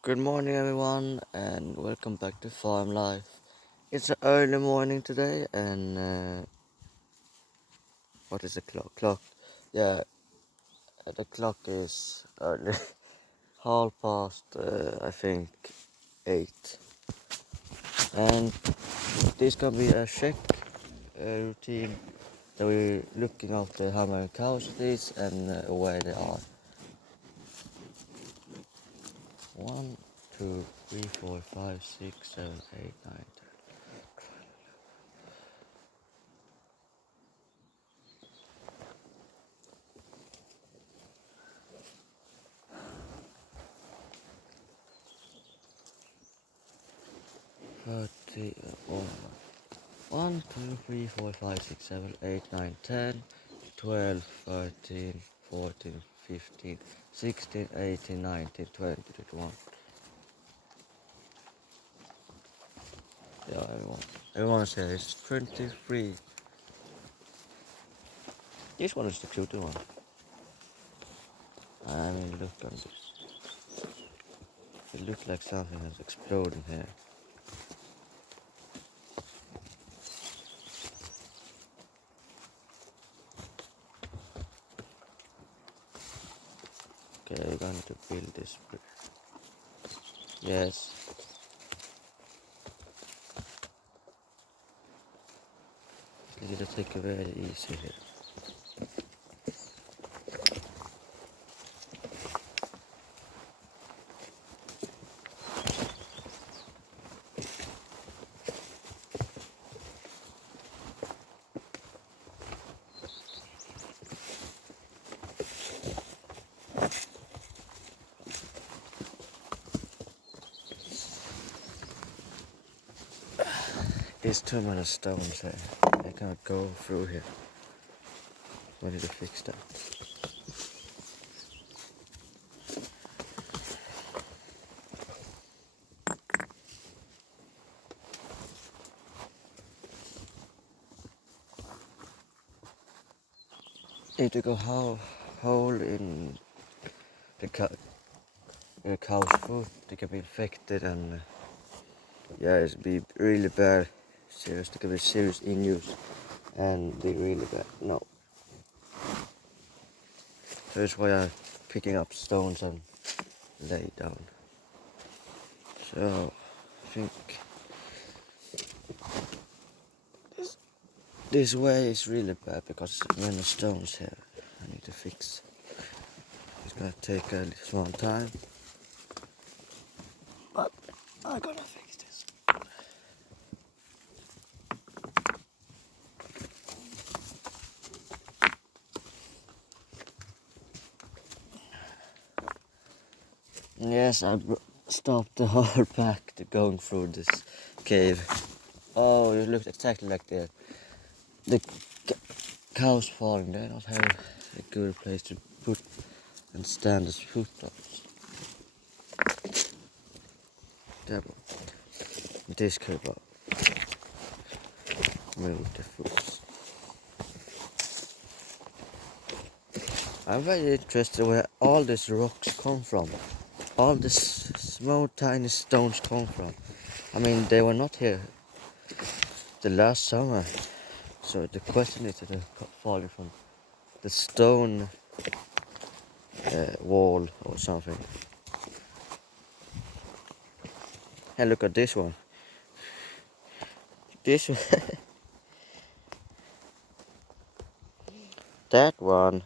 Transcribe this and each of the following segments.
Good morning, everyone, and welcome back to Farm Life. It's an early morning today, and what is the clock? Yeah, the clock is early, half past, I think, 8. And this can be a check routine that we're looking after how many cows it is and where they are. 1, 2, 3, 4, 5, 6, 7, 8, 9, 10. 30, 1, 2, 3, 4, 5, 6, 7, 8, 9, 10, 12, 13, 14, 15, 16, 18, 19, 20, 21. Yeah, everyone says 23. This one is the cuter one. I mean, look at this. It looks like something has exploded here. Okay, we're going to build this bridge. Yes. Let's take it very easy here. There's too many stones here. I can't go through here. We need to fix that. Need to go hole in the cow's food. They can be infected and yeah, it's be really bad. Serious, they can be serious injuries and they really bad. No. So that's why I'm picking up stones and lay down. So I think this way is really bad because many stones here. I need to fix. It's gonna take a small time, but I gotta fix this. Yes, I stopped the whole pack to going through this cave. Oh, it looks exactly like the cows farm. They don't have a good place to put and stand as foot on. Där bra. Det ska ju bara move the foot. I'm very interested where all these rocks come from. All these small tiny stones come from. I mean, they were not here the last summer. So the question is that they're falling from the stone wall or something. And look at this one. This one. That one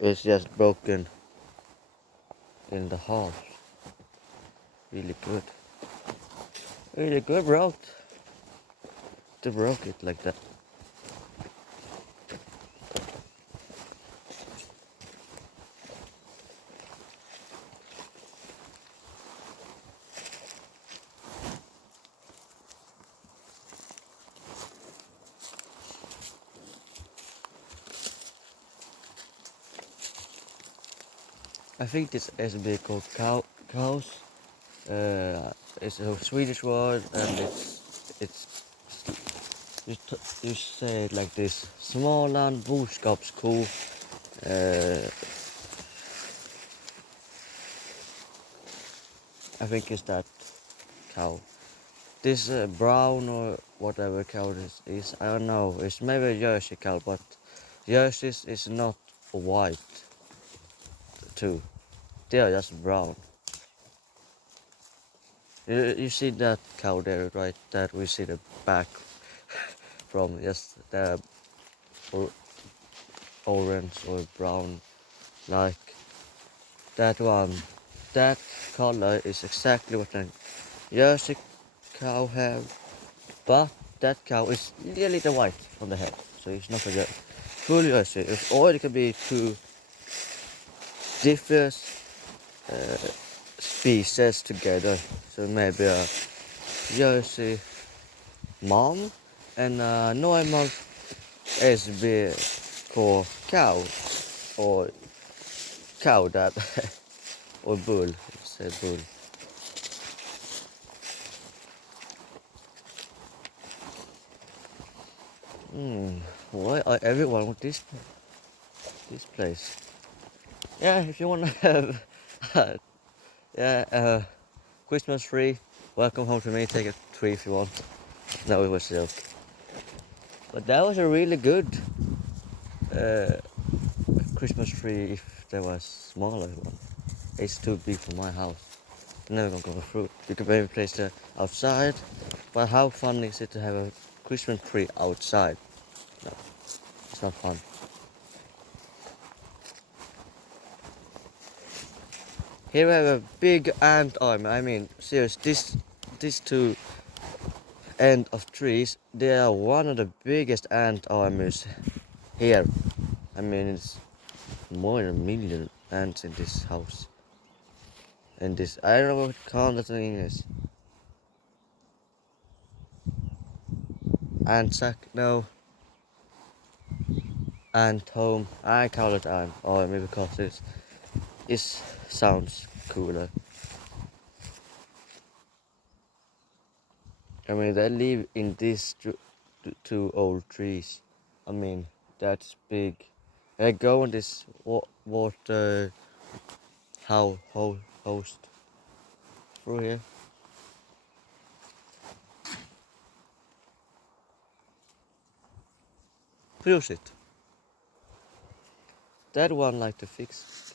is just broken in the half. Really good. Really good broke. To broke it like that. I think this SB called cows. It's a Swedish word and it's you say it like this. Småland boskapsko. I think it's that cow. This brown or whatever cow this is, I don't know. It's maybe a Jersey cow, but Jersey is not white too. They are just brown. You see that cow there, right? That we see the back from just the or orange or brown, like that one. That color is exactly what a Jersey cow have, but that cow is a little white on the head, so it's not a full Jersey. Or it can be two different uh, species together. So maybe a Jersey mom and a normal SB for cow or cow dad or bull. Say bull. Why are everyone with this place? Yeah, if you wanna have yeah Christmas tree, welcome home to me. Take a tree if you want. No, it was a joke. But that was a really good uh, Christmas tree if there was smaller one. It's too big for my house. Never gonna go through. You can maybe place it outside, but how fun is it to have a Christmas tree outside? No, it's not fun. Here we have a big ant army. I mean, serious. These two end of trees, they are one of the biggest ant armies here. I mean, it's more than a million ants in this house. And this, I don't know what count that in English. Ant sack, no. Ant home. I call it ant army because it sounds cooler. I mean, they live in these two old trees. I mean, that's big. They go in this water host through here. Fuse it. That one like to fix.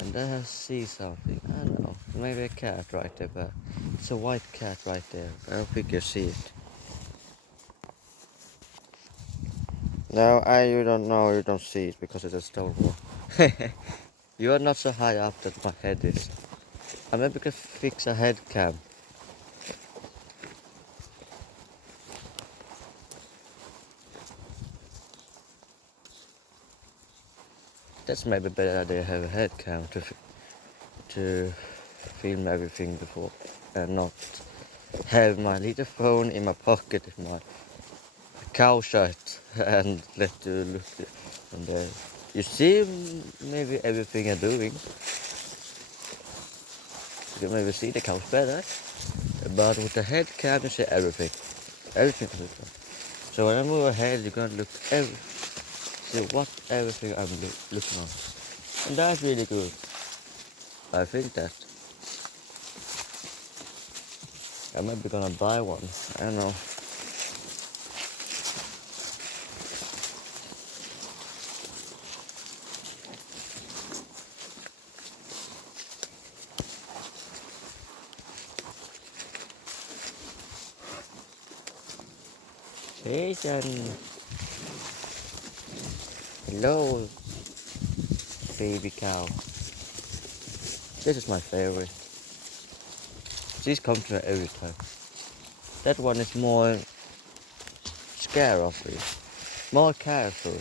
And that has see something. I don't know. Maybe a cat right there, but it's a white cat right there. I don't think you see it. No, you don't know. You don't see it because it's a stone wall. You are not so high up that my head is. I maybe could fix a head cam. That's maybe a better idea to have a head cam to film everything before and not have my little phone in my pocket with my cow shirt and let you look and you see maybe everything I'm doing. You can maybe see the cows better, but with the head cam you see everything. Everything. So when I move ahead, you're gonna look see what everything I'm looking on, and that's really good. I think that I might be gonna buy one. I don't know. Jason, hello, baby cow. This is my favorite. These come to me every time. That one is more scared of me, more careful.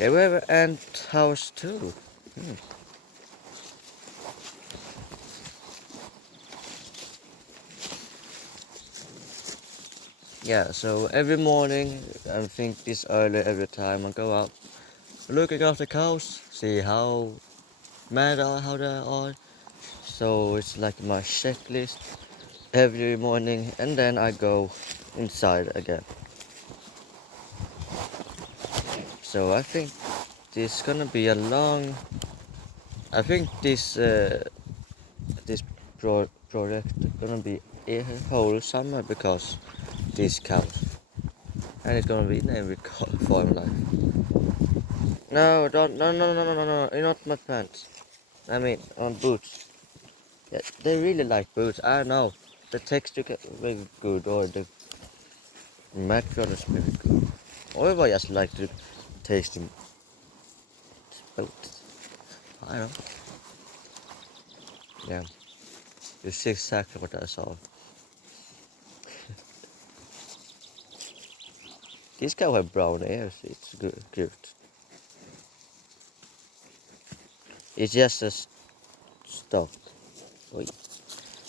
Yeah, we have an ant house too. Hmm. Yeah, so every morning, I think this early every time I go out, looking at the cows, see how mad are, how they are. So it's like my checklist every morning, and then I go inside again. So I think this gonna be a long. I think this project gonna be a whole summer because these cows, and it's gonna be in every farm life. No, don't, no, not my pants. I mean, on boots. Yeah, they really like boots. I know. The texture is very good, or the material is very good. Or if I just like to tasting boots. I don't know. Yeah, you see exactly what I saw. This cow have brown ears. It's good, cute. It's just a stock. Wait.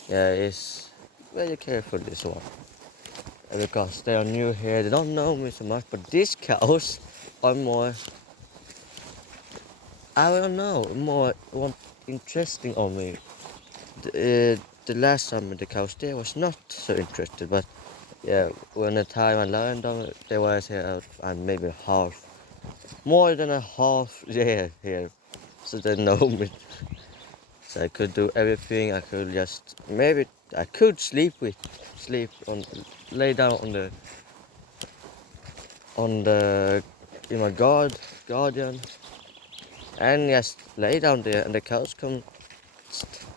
Yeah, it's very careful this one. Because they are new here, they don't know me so much, but these cows are more, I don't know, more interesting on me. The last summer the cows there was not so interested, but yeah, when the time I learned them, they was here and maybe more than a half year here, so they know me. So I could do everything. I could just maybe I could sleep on, lay down on the in my guardian, and just lay down there, and the cows come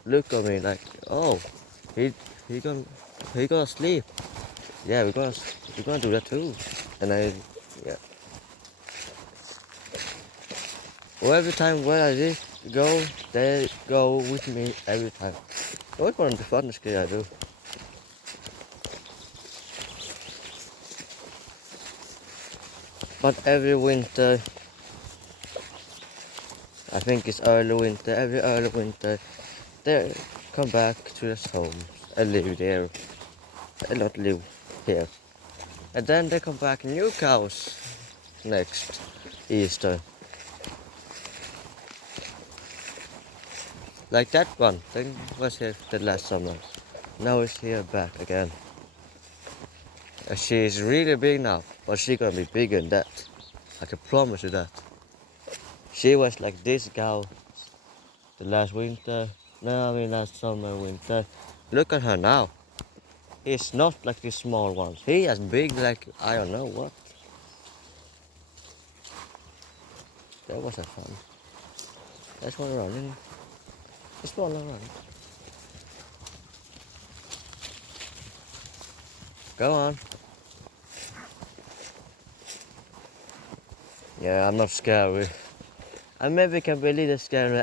look at me like, oh, he he gonna he gonna sleep. Yeah, we're gonna do that too. And I, yeah. Well, every time where I did go, they go with me every time. It was one of the funnest things I do. But every winter, I think it's early winter, every early winter, they come back to their homes and live there, and not live here. And then they come back new cows next Easter. Like that one, that was here the last summer. Now it's here back again. She is really big now, but she gonna be bigger than that. I can promise you that. She was like this cow the last winter. No, I mean last summer, winter. Look at her now. He's not like these small ones. He is big like I don't know what. That was a fun. That's one running. This one running. Go on. Yeah, I'm not scary. I maybe can be a little scary.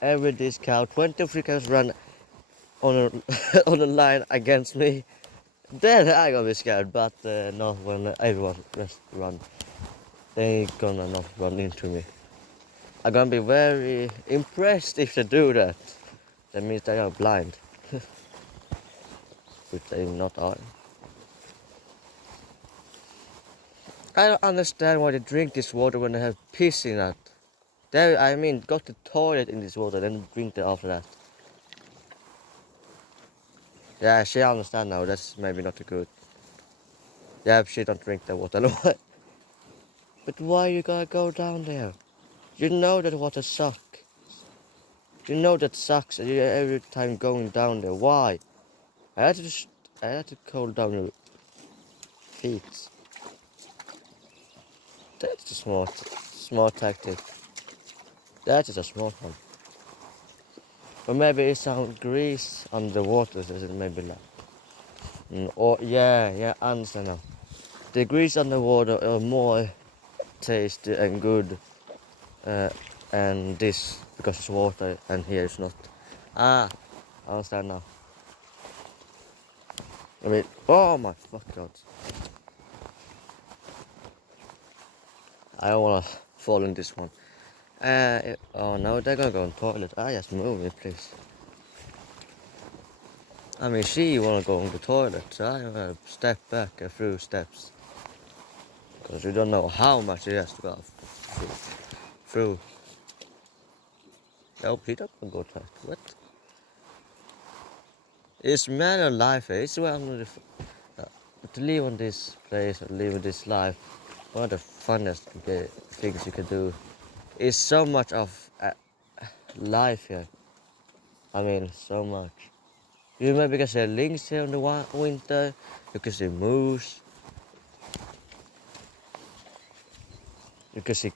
Every this cow, 23 cows run on a on a line against me. Then I gonna be scared, but not when everyone just run. They gonna not run into me. I'm gonna be very impressed if they do that. That means they are blind, which they not are. I don't understand why they drink this water when they have piss in it. They, I mean, got the toilet in this water, then drink it after that. Yeah, she understand now. That's maybe not good. Yeah, she don't drink the water. But why you gotta go down there? You know that water suck. You know that sucks every time going down there. Why? I had to I had to cool down your feet. That's a smart tactic. That is a smart one. But maybe it's some grease on the water, so it maybe like. Or yeah, I understand now. The grease on the water are more tasty and good, uh, and this because it's water, and here it's not. Ah, I understand now. I mean, oh my fuck god. I don't wanna fall in this one. Oh no, they're gonna go in toilet. Just move it, please. I mean, she wanna go in the toilet, so I wanna step back a few steps. Because you don't know how much she has to go through. Oh, he doesn't go to what? It's matter of life. It's one of to live on this place or live this life. One of the funnest things you can do. is so much of life here. I mean, so much. You maybe can see lynx here in the winter. You can see moose. You can see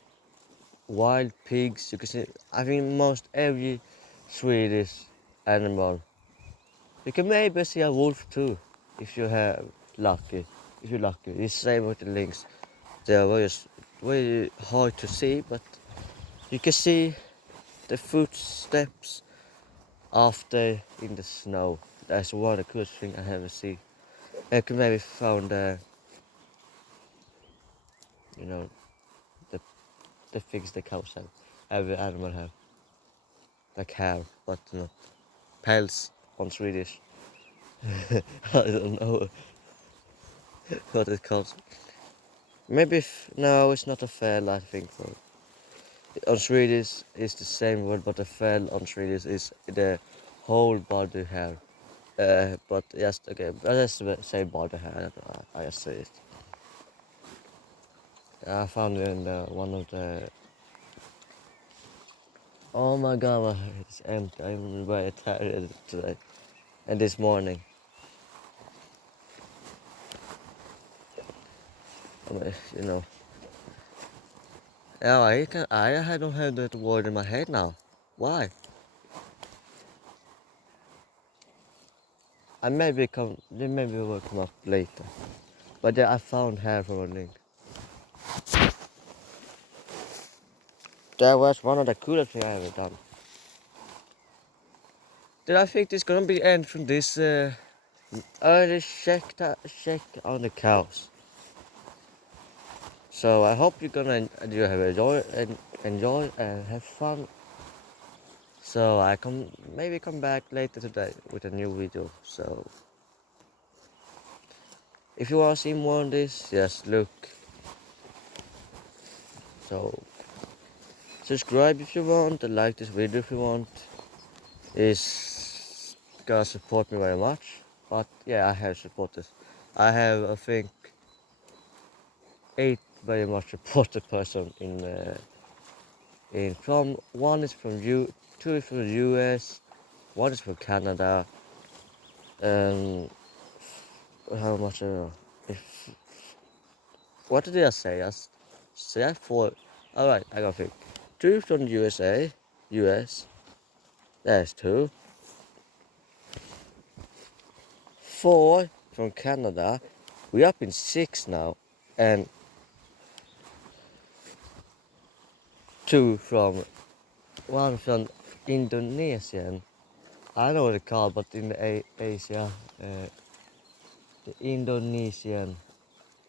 wild pigs. You can see, I think, most every Swedish animal. You can maybe see a wolf too, if you have lucky. If you're lucky, it's same with the lynx. They are very hard to see, but you can see the footsteps after in the snow. That's one of the coolest things I ever see. I could maybe found you know, the things the cows have. Every animal have. Like hair, but not päls on Swedish. I don't know what it calls. Maybe no, it's not a fell, I think. So. On Swedish is the same word, but a fell on Swedish is the whole body hair. But yes, okay, but I just say body hair. I don't know. I just say it. I found it in one of the. Oh my god, my head is empty. I'm very tired today and this morning. You know. Yeah, I don't have that word in my head now. Why? They maybe will come up later. But yeah, I found hair from a link. That was one of the coolest things I ever done. Then I think this gonna be end from this early check on the cows. So I hope you're gonna you have enjoy and have fun. So I maybe come back later today with a new video. So if you wanna see more of this, just look. So subscribe if you want and like this video if you want. Is gonna support me very much. But yeah, I have supporters. I have I think 8 very much supported person in from one is from two is from the US, one is from Canada, and how much if what did I say? I said 4. Alright, I got think. 2 from the US, that's 2. 4 from Canada, we're up in 6 now, and 1 from Indonesian. I don't know what it's called, but in the Asia, the Indonesian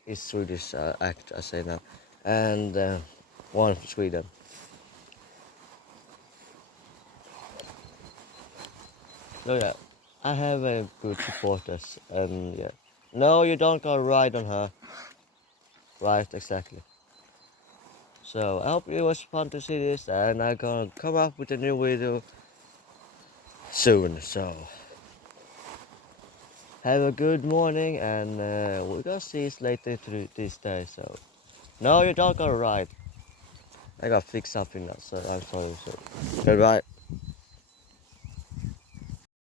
is Swedish act, I say now, and 1 from Sweden. So yeah, I have good supporters, and yeah. No, you don't go ride on her. Right, exactly. So I hope it was fun to see this, and I'm gonna come up with a new video soon. So have a good morning, and we're gonna see us later this day. So no, you don't go ride. I gotta fix something now, so I'm sorry. So goodbye.